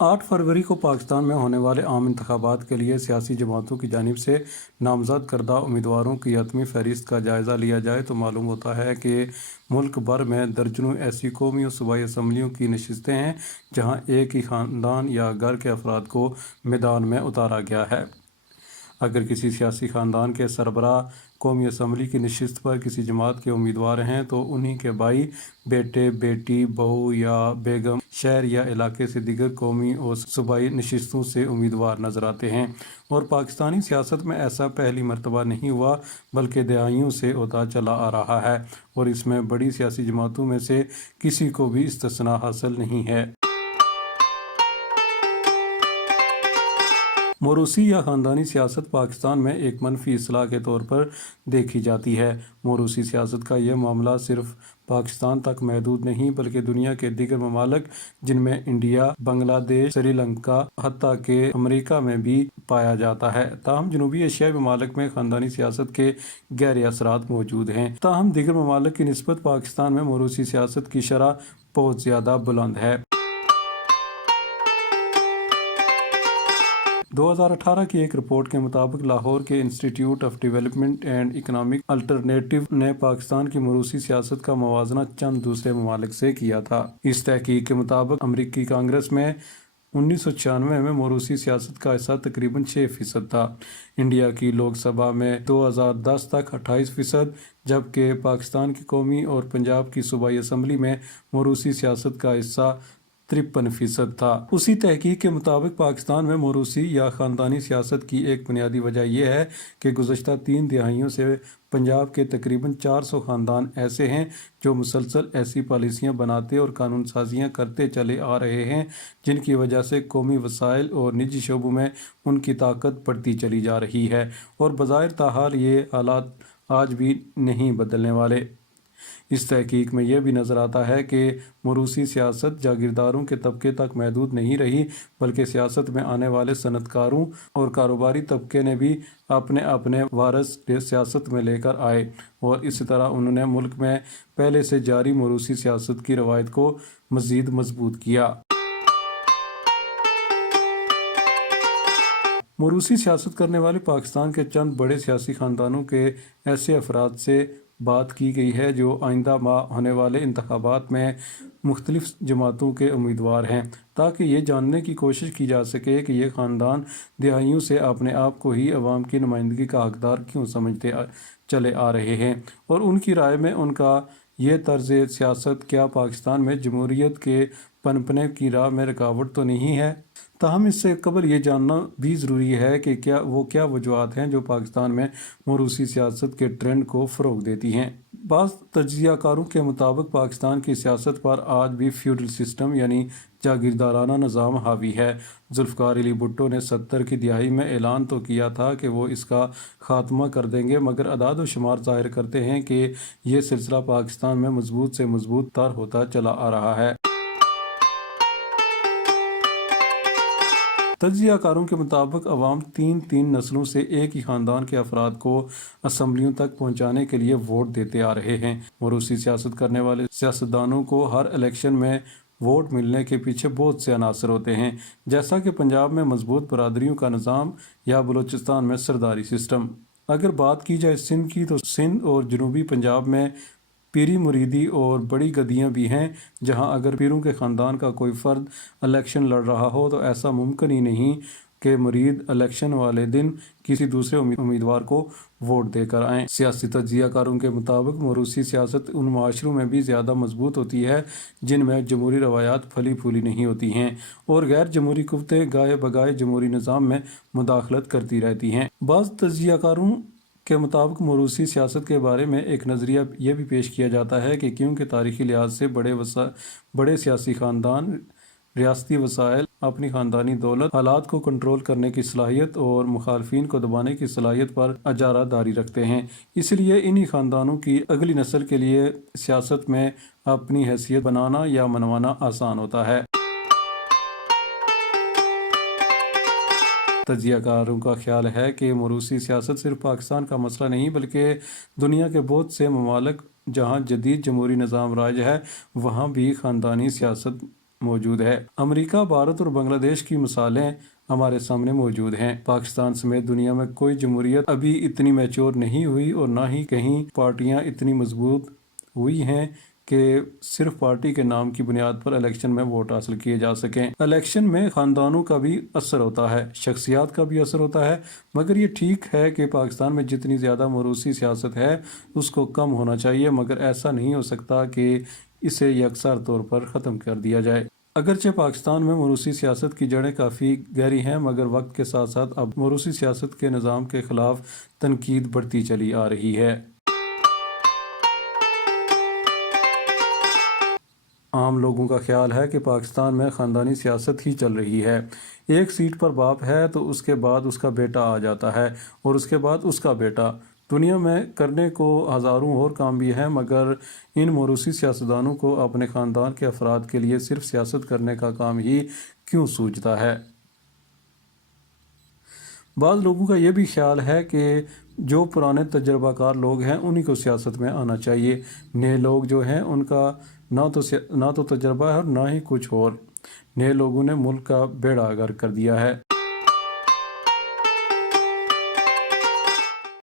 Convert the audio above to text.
8 फरवरी को पाकिस्तान में होने वाले आम इंतखाबात के लिए सियासी जमातों की जानिब से नामजद करदा उम्मीदवारों की हतमी फहरिस्त का जायज़ा लिया जाए तो मालूम होता है कि मुल्क भर में दर्जनों ऐसी कौमी और सूबाई असम्बलियों की नशिस्तें हैं जहां एक ही ख़ानदान या घर के अफराद को मैदान में उतारा गया है। अगर किसी सियासी ख़ानदान के सरबराह कौमी असम्बली की नशिस्त पर किसी जमात के उम्मीदवार हैं तो उन्हीं के भाई, बेटे, बेटी, बहू या बेगम शहर या इलाके से दीगर कौमी और सूबाई नशिस्तों से उम्मीदवार नजर आते हैं। और पाकिस्तानी सियासत में ऐसा पहली मरतबा नहीं हुआ बल्कि दहाइयों से होता चला आ रहा है और इसमें बड़ी सियासी जमातों में से किसी को भी इस्तिस्ना हासिल नहीं है। मोरूसी या ख़ानदानी सियासत पाकिस्तान में एक मनफी इस्लाह के तौर पर देखी जाती है। मोरूसी सियासत का यह मामला सिर्फ पाकिस्तान तक महदूद नहीं बल्कि दुनिया के दीगर ममालिक जिनमें इंडिया, बांग्लादेश, श्रीलंका, हत्ता के अमेरिका में भी पाया जाता है। ताहम जनूबी एशियाई ममालिक में ख़ानदानी सियासत के गहरे असरात मौजूद हैं। ताहम दीगर ममालिक की निस्बत पाकिस्तान में मोरूसी सियासत की शरह बहुत ज़्यादा बुलंद है। 2018 की एक रिपोर्ट के मुताबिक लाहौर के institute of development and economic alternative ने पाकिस्तान की मोरूसी सियासत का मवाजना चंद दूसरे ममालिक से किया था। इस तहकीक के मुताबिक अमरीकी कांग्रेस में 1996 में मोरूसी सियासत का हिस्सा तकरीबन 6% था। इंडिया की लोकसभा में 2010 तक 28%, जबकि पाकिस्तान की कौमी और पंजाब की सूबाई असम्बली में मोरूसी सियासत का हिस्सा 53% था। उसी तहकीक के मुताबिक पाकिस्तान में मोरूसी या ख़ानदानी सियासत की एक बुनियादी वजह यह है कि गुज़श्ता 3 दिहाइयों से पंजाब के तकरीबन 400 ख़ानदान ऐसे हैं जो मुसलसल ऐसी पॉलिसियाँ बनाते और कानून साजियाँ करते चले आ रहे हैं जिनकी वजह से कौमी वसाइल और निजी शोबों में उनकी ताकत बढ़ती चली जा रही है और बज़ाहिर ताहाल ये हालात आज भी नहीं बदलने वाले। इस तहकीक में यह भी नज़र आता है कि मोरूसी सियासत जागीरदारों के तबके तक महदूद नहीं रही बल्कि सियासत में आने वाले सनतकारों और कारोबारी तबके ने भी अपने अपने वारस सियासत में लेकर आए और इसी तरह उन्होंने मुल्क में पहले से जारी मोरूसी सियासत की रवायत को मज़ीद मजबूत किया। मोरूसी सियासत करने वाले पाकिस्तान के चंद बड़े सियासी ख़ानदानों के ऐसे अफराद से बात की गई है जो आइंदा माह होने वाले इंतखाबात में मुख्तलिफ जमातों के उम्मीदवार हैं ताकि ये जानने की कोशिश की जा सके कि ये ख़ानदान दिहाइयों से अपने आप को ही अवाम की नुमाइंदगी का हकदार क्यों समझते चले आ रहे हैं और उनकी राय में उनका ये तर्ज सियासत क्या पाकिस्तान में जमहूरियत के पनपने की राह में रुकावट तो नहीं है। ताहम इससे कबल ये जानना भी ज़रूरी है कि क्या वजूहात हैं जो पाकिस्तान में मोरूसी सियासत के ट्रेंड को फ़रोग़ देती हैं। बाज़ तज्ज़ियाकारों के मुताबिक पाकिस्तान की सियासत पर आज भी फ्यूडल सिस्टम यानी जागीरदाराना निज़ाम हावी है। जुल्फ़िकार अली भुट्टो ने 70 की दिहाई में ऐलान तो किया था कि वो इसका ख़ात्मा कर देंगे मगर अदाद व शुमार ज़ाहिर करते हैं कि ये सिलसिला पाकिस्तान में मजबूत से मजबूत तर होता चला आ रहा है। तज्ज़ियाकारों के मुताबिक अवाम तीन नस्लों से एक ही ख़ानदान के अफराद को असम्बलियों तक पहुँचाने के लिए वोट देते आ रहे हैं। मोरूसी सियासत करने वाले सियासतदानों को हर इलेक्शन में वोट मिलने के पीछे बहुत से अनासर होते हैं, जैसा कि पंजाब में मजबूत बरादरियों का निज़ाम या बलूचिस्तान में सरदारी सिस्टम। अगर बात की जाए सिंध की तो सिंध और जनूबी पंजाब में पीरी मुरीदी और बड़ी गद्दियाँ भी हैं जहां अगर पीरों के ख़ानदान का कोई फ़र्द इलेक्शन लड़ रहा हो तो ऐसा मुमकिन ही नहीं कि मुरीद इलेक्शन वाले दिन किसी दूसरे उम्मीदवार को वोट देकर आएँ। सियासी तज्ज़ियाकारों के मुताबिक मोरूसी सियासत उन माशरों में भी ज़्यादा मजबूत होती है जिनमें जमहूरी रवायात फली फूली नहीं होती हैं और गैर जमहूरी कुव्वतें गाए बगाए जमहूरी निज़ाम में मुदाखलत करती रहती हैं। बाज़ तज्ज़ियाकारों के मुताबिक मोरूसी सियासत के बारे में एक नज़रिया यह भी पेश किया जाता है कि क्योंकि तारीख़ी लिहाज से बड़े सियासी ख़ानदान रियासती वसाइल, अपनी ख़ानदानी दौलत, हालात को कंट्रोल करने की सलाहियत और मुखालफिन को दबाने की सलाहियत पर अजारादारी रखते हैं, इसलिए इन्हीं ख़ानदानों की अगली नस्ल के लिए सियासत में अपनी हैसियत बनाना या मनवाना आसान होता है। तज्ज़ियाकारों का ख्याल है कि मोरूसी सियासत सिर्फ पाकिस्तान का मसला नहीं बल्कि दुनिया के बहुत से ममालिक जहां जदीद जमहूरी निज़ाम राज है वहां भी ख़ानदानी सियासत موجود ہے۔ امریکہ، بھارت اور بنگلہ دیش کی مثالیں ہمارے سامنے موجود ہیں۔ پاکستان سمیت دنیا میں کوئی جمہوریت ابھی اتنی میچور نہیں ہوئی اور نہ ہی کہیں پارٹیاں اتنی مضبوط ہوئی ہیں کہ صرف پارٹی کے نام کی بنیاد پر الیکشن میں ووٹ حاصل کیے جا سکیں۔ الیکشن میں خاندانوں کا بھی اثر ہوتا ہے، شخصیات کا بھی اثر ہوتا ہے، مگر یہ ٹھیک ہے کہ پاکستان میں جتنی زیادہ موروثی سیاست ہے اس کو کم ہونا چاہیے، مگر ایسا نہیں ہو سکتا کہ اسے یکساں طور پر ختم کر دیا جائے۔ اگرچہ پاکستان میں موروثی سیاست کی جڑیں کافی گہری ہیں، مگر وقت کے ساتھ ساتھ اب موروثی سیاست کے نظام کے خلاف تنقید بڑھتی چلی آ رہی ہے۔ عام لوگوں کا خیال ہے کہ پاکستان میں خاندانی سیاست ہی چل رہی ہے۔ ایک سیٹ پر باپ ہے تو اس کے بعد اس کا بیٹا آ جاتا ہے اور اس کے بعد اس کا بیٹا۔ دنیا میں کرنے کو ہزاروں اور کام بھی ہیں، مگر ان موروثی سیاستدانوں کو اپنے خاندان کے افراد کے لیے صرف سیاست کرنے کا کام ہی کیوں سوچتا ہے؟ بعض لوگوں کا یہ بھی خیال ہے کہ جو پرانے تجربہ کار لوگ ہیں انہی کو سیاست میں آنا چاہیے۔ نئے لوگ جو ہیں ان کا نہ تو تجربہ ہے اور نہ ہی کچھ اور۔ نئے لوگوں نے ملک کا بیڑا غرق کر دیا ہے۔